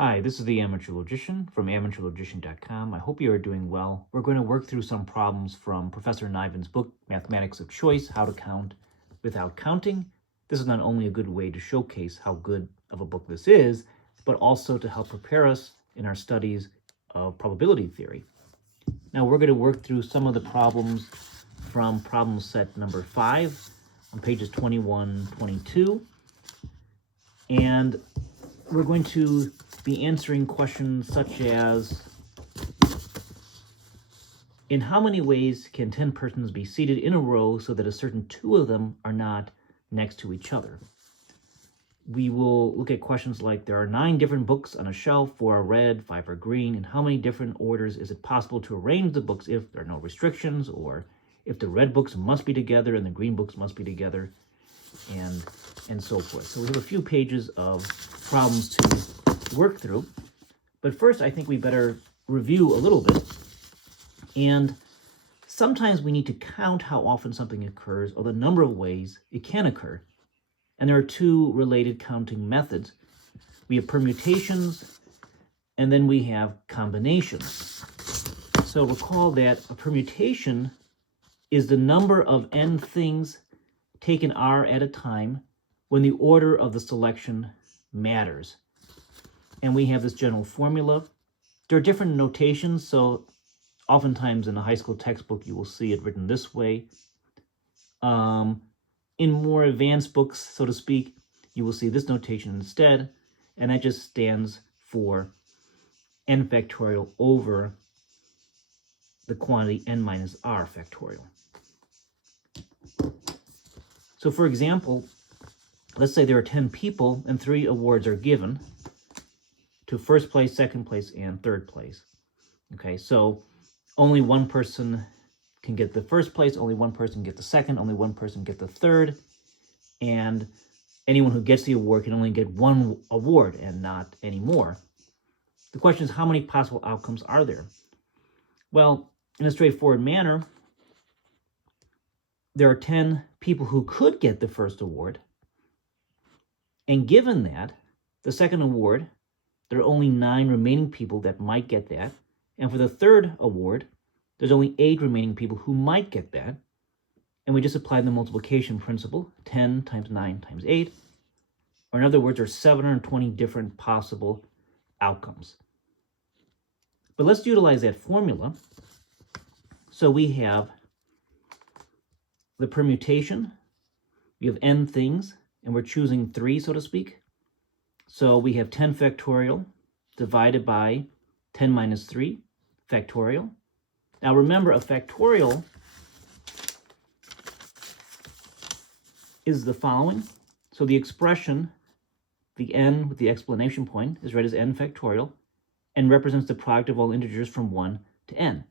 Hi, this is the Amateur Logician from amateurlogician.com. I hope you are doing well. We're going to work through some problems from Professor Niven's book, Mathematics of Choice, How to Count Without Counting. This is not only a good way to showcase how good of a book this is, but also to help prepare us in our studies of probability theory. Now we're going to work through some of the problems from problem set number 5 on pages 21, 22. And we're going to be answering questions such as, in how many ways can 10 persons be seated in a row so that a certain 2 of them are not next to each other? We will look at questions like, there are 9 different books on a shelf, 4 are red, 5 are green. In how many different orders is it possible to arrange the books if there are no restrictions, or if the red books must be together and the green books must be together, and so forth. So we have a few pages of problems to work through. But first, I think we better review a little bit. And sometimes we need to count how often something occurs or the number of ways it can occur. And there are 2 related counting methods. We have permutations, and then we have combinations. So recall that a permutation is the number of n things taken r at a time when the order of the selection matters. And we have this general formula. There are different notations, so oftentimes in a high school textbook you will see it written this way. In more advanced books, so to speak, you will see this notation instead, and that just stands for n factorial over the quantity n minus r factorial. So for example, let's say there are 10 people and 3 awards are given to first place, second place, and third place. Okay, so only one person can get the first place, only one person can get the second, only one person can get the third, and anyone who gets the award can only get 1 award and not any more. The question is, how many possible outcomes are there? Well, in a straightforward manner, there are 10 people who could get the first award, and given that, the second award, there are only 9 remaining people that might get that, and for the third award, there's only 8 remaining people who might get that, and we just apply the multiplication principle, 10 times 9 times 8, or in other words, there's 720 different possible outcomes. But let's utilize that formula. So we have the permutation, we have n things, and we're choosing 3, so to speak. So we have 10 factorial divided by 10 minus 3 factorial. Now remember, a factorial is the following. So the expression, the n with the explanation point, is read as n factorial and represents the product of all integers from 1 to n.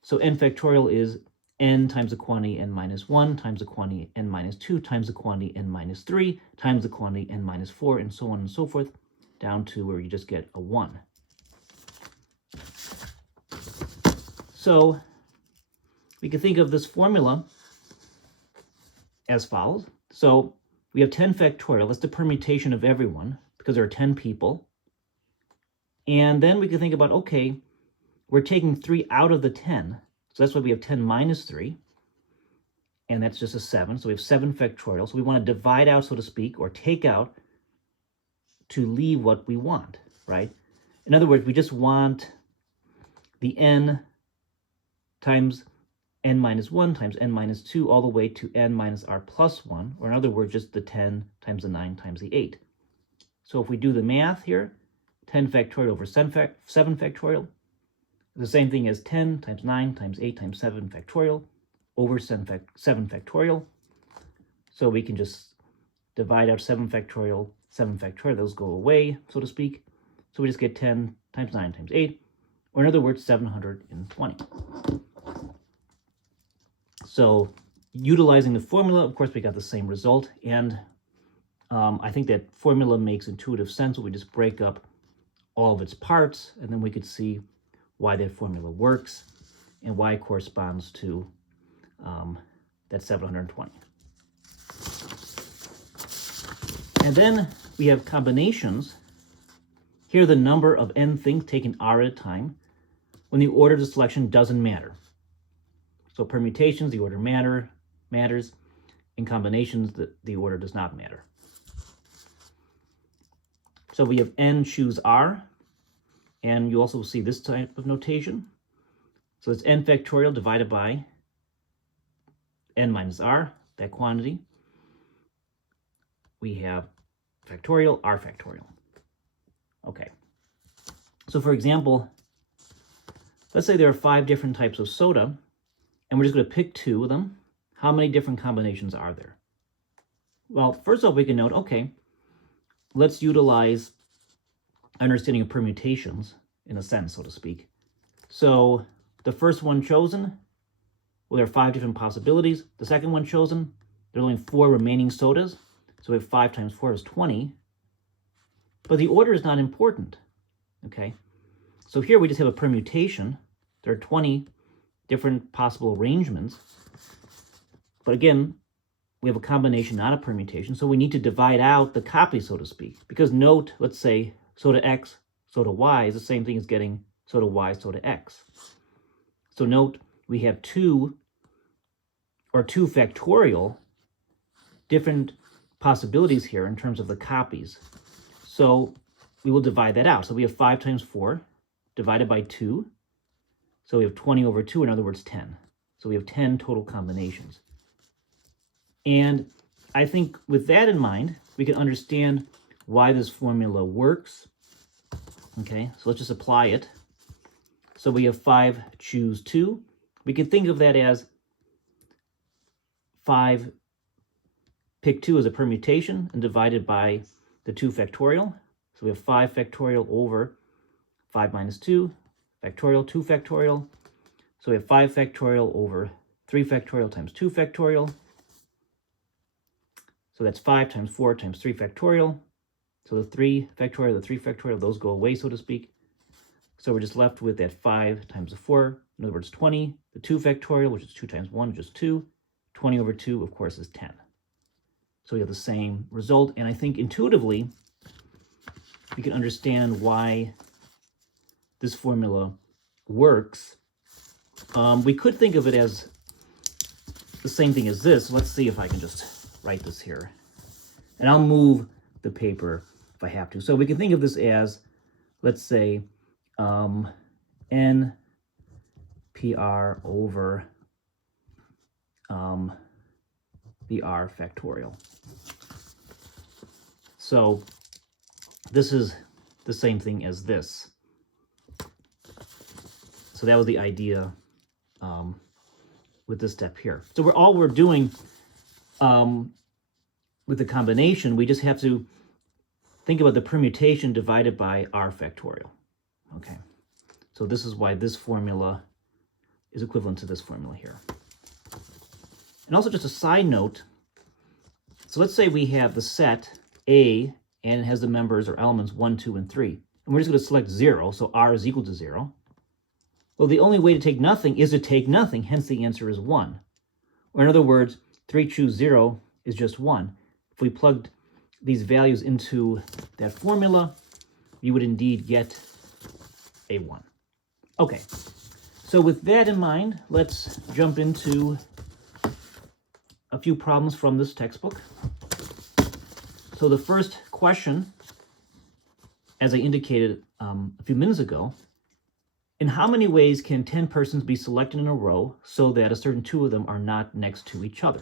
So n factorial is n times the quantity n minus 1 times the quantity n minus 2 times the quantity n minus 3 times the quantity n minus 4, and so on and so forth, down to where you just get a 1. So we can think of this formula as follows. So we have 10 factorial. That's the permutation of everyone because there are 10 people. And then we can think about, okay, we're taking 3 out of the 10. So that's why we have 10 minus 3. And that's just a 7. So we have 7 factorial. So we want to divide out, so to speak, or take out to leave what we want, right? In other words, we just want the n times n minus 1 times n minus 2 all the way to n minus r plus 1, or in other words, just the 10 times the 9 times the 8. So if we do the math here, 10 factorial over 7 factorial, the same thing as 10 times 9 times 8 times 7 factorial over 7 factorial. So we can just divide out 7 factorial, those go away, so to speak. So we just get 10 times 9 times 8, or in other words, 720. So utilizing the formula, of course, we got the same result. And I think that formula makes intuitive sense. We just break up all of its parts, and then we could see why that formula works and why it corresponds to that 720. And then we have combinations, Here, the number of n things taken are at a time when the order of the selection doesn't matter. So permutations, the order matters. In combinations, the order does not matter. So we have n choose r, and you also see this type of notation. So it's n factorial divided by n minus r, that quantity. We have factorial, r factorial. Okay. So for example, let's say there are 5 different types of soda, and we're just going to pick 2 of them. How many different combinations are there? Well, first off, we can note, okay, let's utilize understanding of permutations, in a sense, so to speak. So the first one chosen, well, there are 5 different possibilities. The second one chosen, there's only 4 remaining sodas. So we have 5 times 4 is 20. But the order is not important, okay? So here we just have a permutation. There are 20 different possible arrangements. But again, we have a combination, not a permutation. So we need to divide out the copy, so to speak. Because note, let's say, soda X, soda Y is the same thing as getting soda Y, soda X. So note, we have 2 factorial different possibilities here in terms of the copies. So we will divide that out. So we have 5 times 4 divided by 2. So we have 20 over 2, in other words, 10. So we have 10 total combinations. And I think with that in mind, we can understand why this formula works. Okay, so let's just apply it. So we have 5 choose 2. We can think of that as 5 pick 2 as a permutation and divided by the 2 factorial. So we have 5 factorial over 5 minus 2 factorial, 2 factorial. So we have 5 factorial over 3 factorial times 2 factorial. So that's 5 times 4 times 3 factorial. So the 3 factorial, those go away, so to speak. So we're just left with that 5 times the 4, in other words, 20. The 2 factorial, which is 2 times 1, just 2. 20 over 2, of course, is 10. So we have the same result. And I think intuitively, we can understand why this formula works. We could think of it as the same thing as this. Let's see if I can just write this here. And I'll move the paper if I have to. So we can think of this as, let's say, n PR over the r factorial. So this is the same thing as this. So that was the idea with this step here. So all we're doing with the combination, we just have to think about the permutation divided by r factorial. Okay, so this is why this formula is equivalent to this formula here. And also just a side note, so let's say we have the set A and it has the members or elements 1, 2, and 3. And we're just going to select 0, so r is equal to 0. Well, the only way to take nothing is to take nothing, hence the answer is 1. Or in other words, 3 choose 0 is just 1. If we plugged these values into that formula, you would indeed get a 1. Okay, so with that in mind, let's jump into a few problems from this textbook. So the first question, as I indicated a few minutes ago, in how many ways can 10 persons be selected in a row so that a certain 2 of them are not next to each other?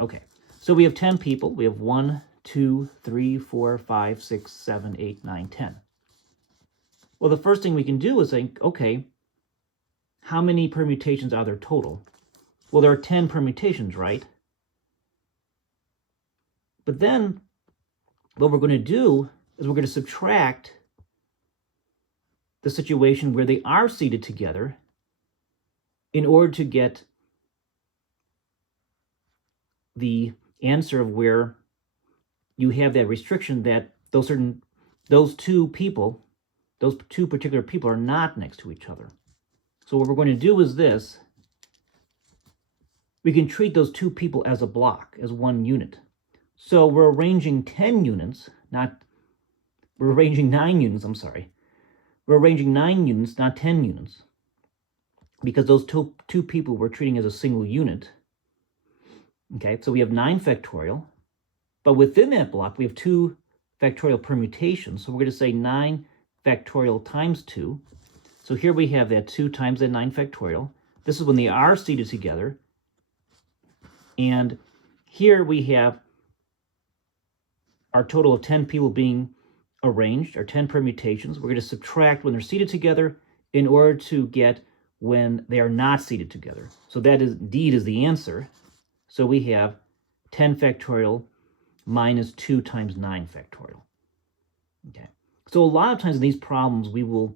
Okay, so we have 10 people. We have 1, 2, 3, 4, 5, 6, 7, 8, 9, 10. Well, the first thing we can do is think, okay, how many permutations are there total? Well, there are 10 permutations, right? But then what we're going to do is we're going to subtract the situation where they are seated together in order to get the answer of where you have that restriction that those two particular people are not next to each other. So what we're going to do is this. We can treat those 2 people as a block, as one unit. So we're arranging 10 units, not we're arranging 9 units, I'm sorry. We're arranging 9 units, not 10 units, because those two people we're treating as a single unit. Okay, so we have 9 factorial, but within that block, we have 2 factorial permutations. So we're going to say 9 factorial times 2. So here we have that 2 times that 9 factorial. This is when they are seated together. And here we have our total of 10 people being arranged, or 10 permutations. We're going to subtract when they're seated together in order to get when they are not seated together. So that is indeed is the answer. So we have 10 factorial minus 2 times 9 factorial. Okay. So a lot of times in these problems, we will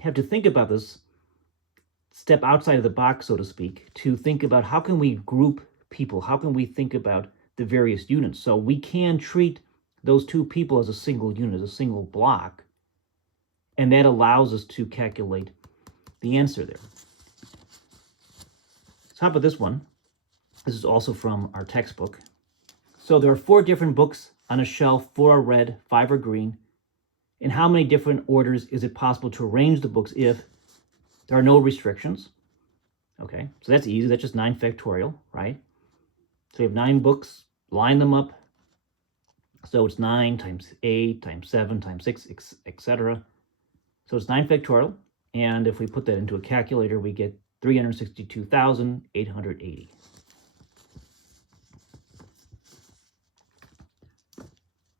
have to think about this, step outside of the box, so to speak, to think about how can we group people? How can we think about the various units? So we can treat those 2 people as a single unit, as a single block, and that allows us to calculate the answer there. So how about this one? This is also from our textbook. So there are 4 different books on a shelf. 4 are red, 5 are green. In how many different orders is it possible to arrange the books if there are no restrictions? Okay, so that's easy. That's just 9 factorial, right? So you have 9 books, line them up. So it's 9 times 8 times 7 times 6, etc. So it's 9 factorial. And if we put that into a calculator, we get 362,880.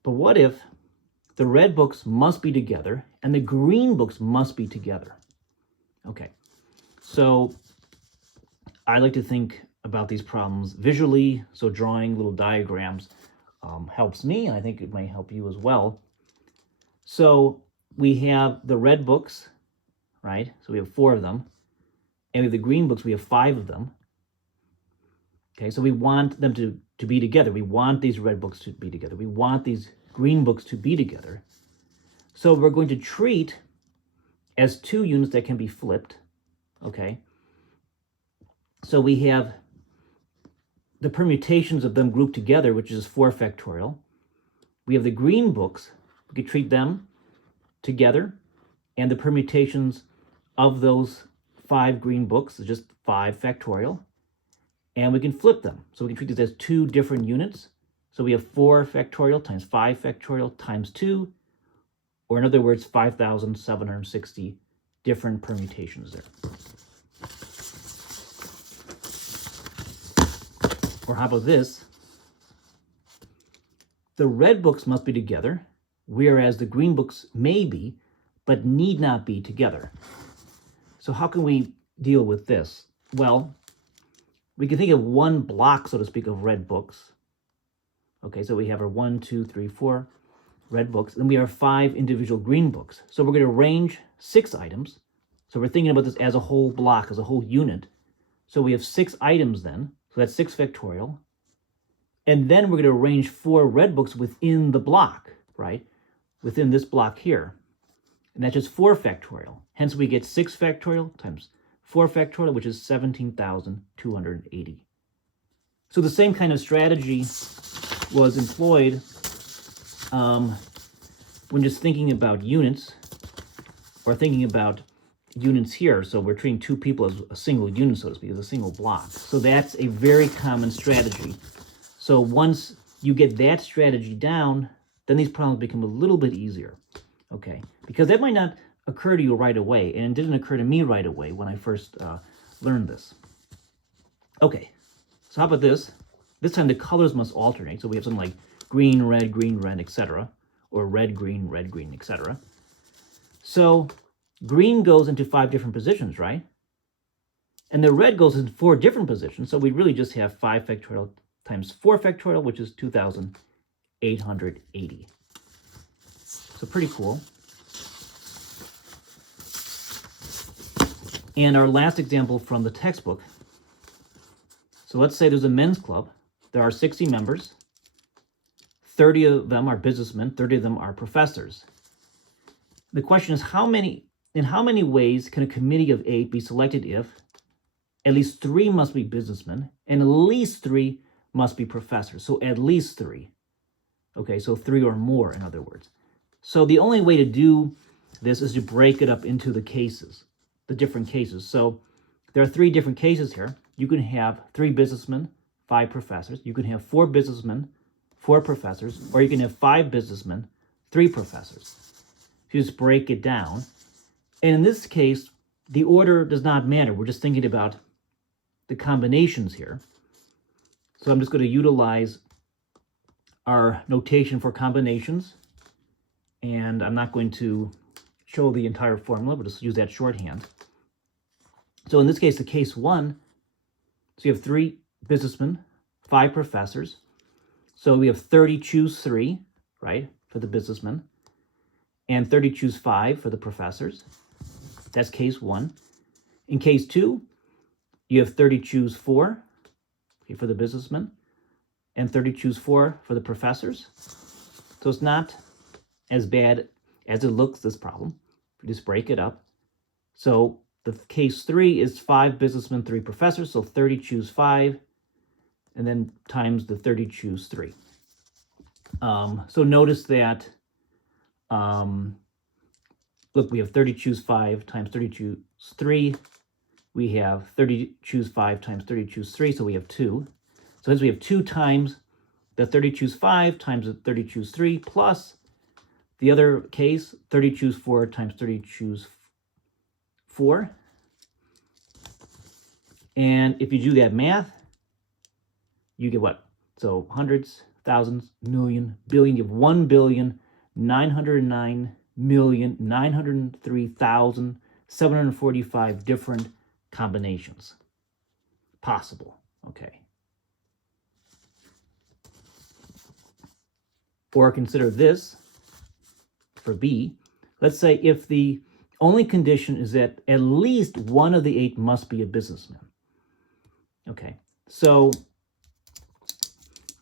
But what if the red books must be together and the green books must be together? Okay, so I like to think about these problems visually, so drawing little diagrams helps me, and I think it might help you as well. So we have the red books, right? So we have 4 of them, and with the green books, we have 5 of them. Okay, so we want them to be together. We want these red books to be together. We want these green books to be together. So we're going to treat as 2 units that can be flipped, okay? So we have the permutations of them grouped together, which is 4 factorial. We have the green books. We could treat them together, and the permutations of those 5 green books is just 5 factorial. And we can flip them. So we can treat these as 2 different units. So we have 4 factorial times 5 factorial times 2, or in other words, 5,760 different permutations there. Or how about this? The red books must be together, whereas the green books may be, but need not be together. So how can we deal with this? Well, we can think of one block, so to speak, of red books. Okay, so we have our 1, 2, 3, 4 red books, and we have 5 individual green books. So we're going to arrange 6 items. So we're thinking about this as a whole block, as a whole unit. So we have 6 items then. So that's 6 factorial. And then we're going to arrange 4 red books within the block, right? Within this block here. And that's just 4 factorial. Hence we get 6 factorial times 4 factorial, which is 17,280. So the same kind of strategy was employed when just thinking about units, or thinking about units here. So we're treating 2 people as a single unit, so to speak, as a single block. So that's a very common strategy. So once you get that strategy down, then these problems become a little bit easier, okay? Because that might not occur to you right away, and it didn't occur to me right away when I first learned this. Okay, so how about this? This time the colors must alternate. So we have something like green, red, etc., or red, green, etc. So green goes into 5 different positions, right? And the red goes into 4 different positions. So we really just have 5 factorial times 4 factorial, which is 2,880. So pretty cool. And our last example from the textbook. So let's say there's a men's club. There are 60 members. 30 of them are businessmen. 30 of them are professors. The question is, in how many ways can a committee of 8 be selected if at least 3 must be businessmen and at least 3 must be professors? So at least 3. Okay, so 3 or more, in other words. So the only way to do this is to break it up into the cases, the different cases. So there are 3 different cases here. You can have 3 businessmen, 5 professors. You can have 4 businessmen, 4 professors, or you can have 5 businessmen, 3 professors. You just break it down. And in this case, the order does not matter. We're just thinking about the combinations here. So I'm just going to utilize our notation for combinations. And I'm not going to show the entire formula, but just use that shorthand. So in this case, the case 1, so you have 3 businessmen, 5 professors. So we have 30 choose 3, right, for the businessmen, and 30 choose 5 for the professors. That's case 1. In case 2, you have 30 choose 4 for the businessmen, and 30 choose 4 for the professors. So it's not as bad as it looks, this problem. You just break it up. So the case 3 is 5 businessmen, 3 professors, so 30 choose 5, and then times the 30 choose 3. So notice that, look, we have 30 choose 5 times 30 choose 3. We have 30 choose 5 times 30 choose 3, so we have 2. So as we have 2 times the 30 choose 5 times the 30 choose 3, plus the other case, 30 choose 4 times 30 choose 4. And if you do that math, you get what? So hundreds, thousands, million, billion. You have 1,909,903,745 different combinations possible. Okay. Or consider this for B. Let's say if the only condition is that at least one of the 8 must be a businessman. Okay, so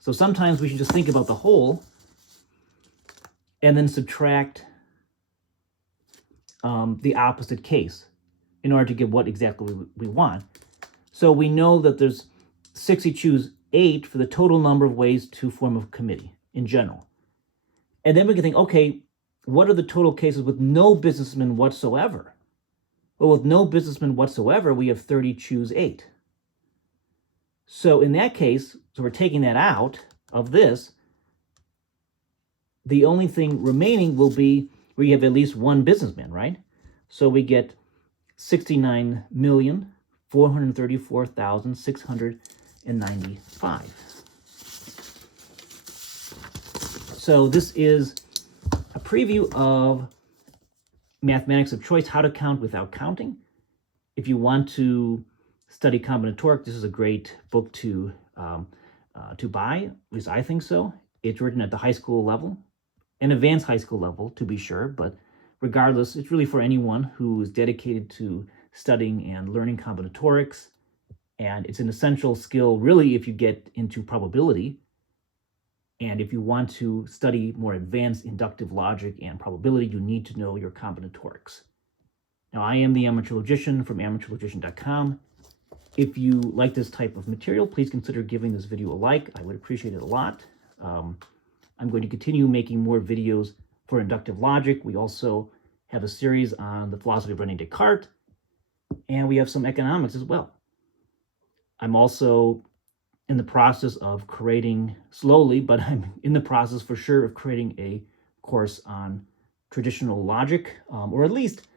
sometimes we should just think about the whole and then subtract the opposite case in order to get what exactly we want. So we know that there's 60 choose 8 for the total number of ways to form a committee in general. And then we can think, okay, what are the total cases with no businessmen whatsoever? Well, with no businessmen whatsoever, we have 30 choose 8. So in that case, so we're taking that out of this, the only thing remaining will be where you have at least one businessman, right? So we get 69,434,695. So this is a preview of Mathematics of Choice, How to Count Without Counting. If you want to study combinatorics, this is a great book to buy, at least I think so. It's written at the high school level, an advanced high school level to be sure, but regardless, it's really for anyone who is dedicated to studying and learning combinatorics, and it's an essential skill really if you get into probability, and if you want to study more advanced inductive logic and probability, you need to know your combinatorics. Now, I am the Amateur Logician from amateurlogician.com. If you like this type of material, please consider giving this video a like. I would appreciate it a lot. I'm going to continue making more videos for inductive logic. We also have a series on the philosophy of René Descartes, and we have some economics as well. I'm also in the process of creating, slowly, but I'm in the process for sure of creating a course on traditional logic, or at least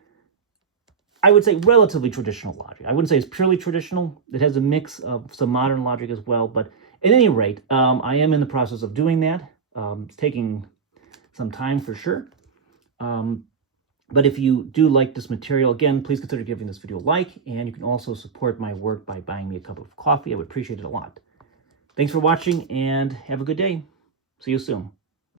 I would say relatively traditional logic. I wouldn't say it's purely traditional. It has a mix of some modern logic as well. But at any rate, I am in the process of doing that. It's taking some time for sure. But if you do like this material, again, please consider giving this video a like. And you can also support my work by buying me a cup of coffee. I would appreciate it a lot. Thanks for watching and have a good day. See you soon.